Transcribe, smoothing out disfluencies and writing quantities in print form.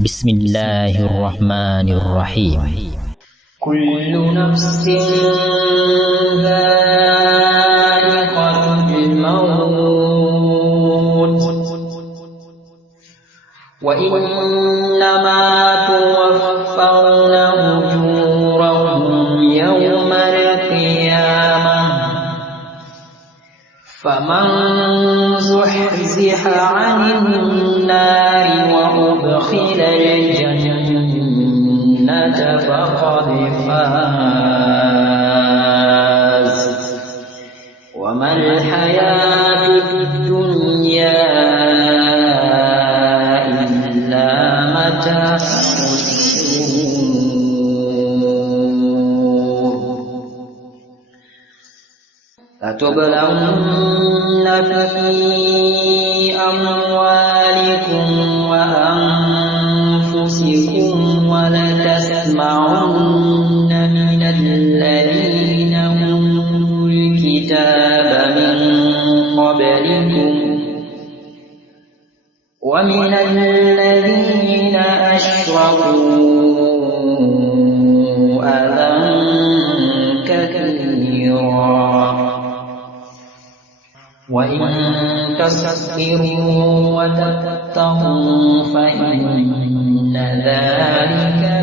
بسم الله الرحمن الرحيم. كل نفس ذائقة الموت وإنما توفون أجورهم يوم القيامة فمن زحزح عن النار وأدخل الجنة فقد فاز وما الحياة الدنيا إلا متاع لتبلغن في أموالكم وأنفسكم ولتسمعن من الذين أوتوا الكتاب من قبلكم ومن الذين أشركوا أذى كثيرا وإن تصبروا وتتقوا فإن ذلك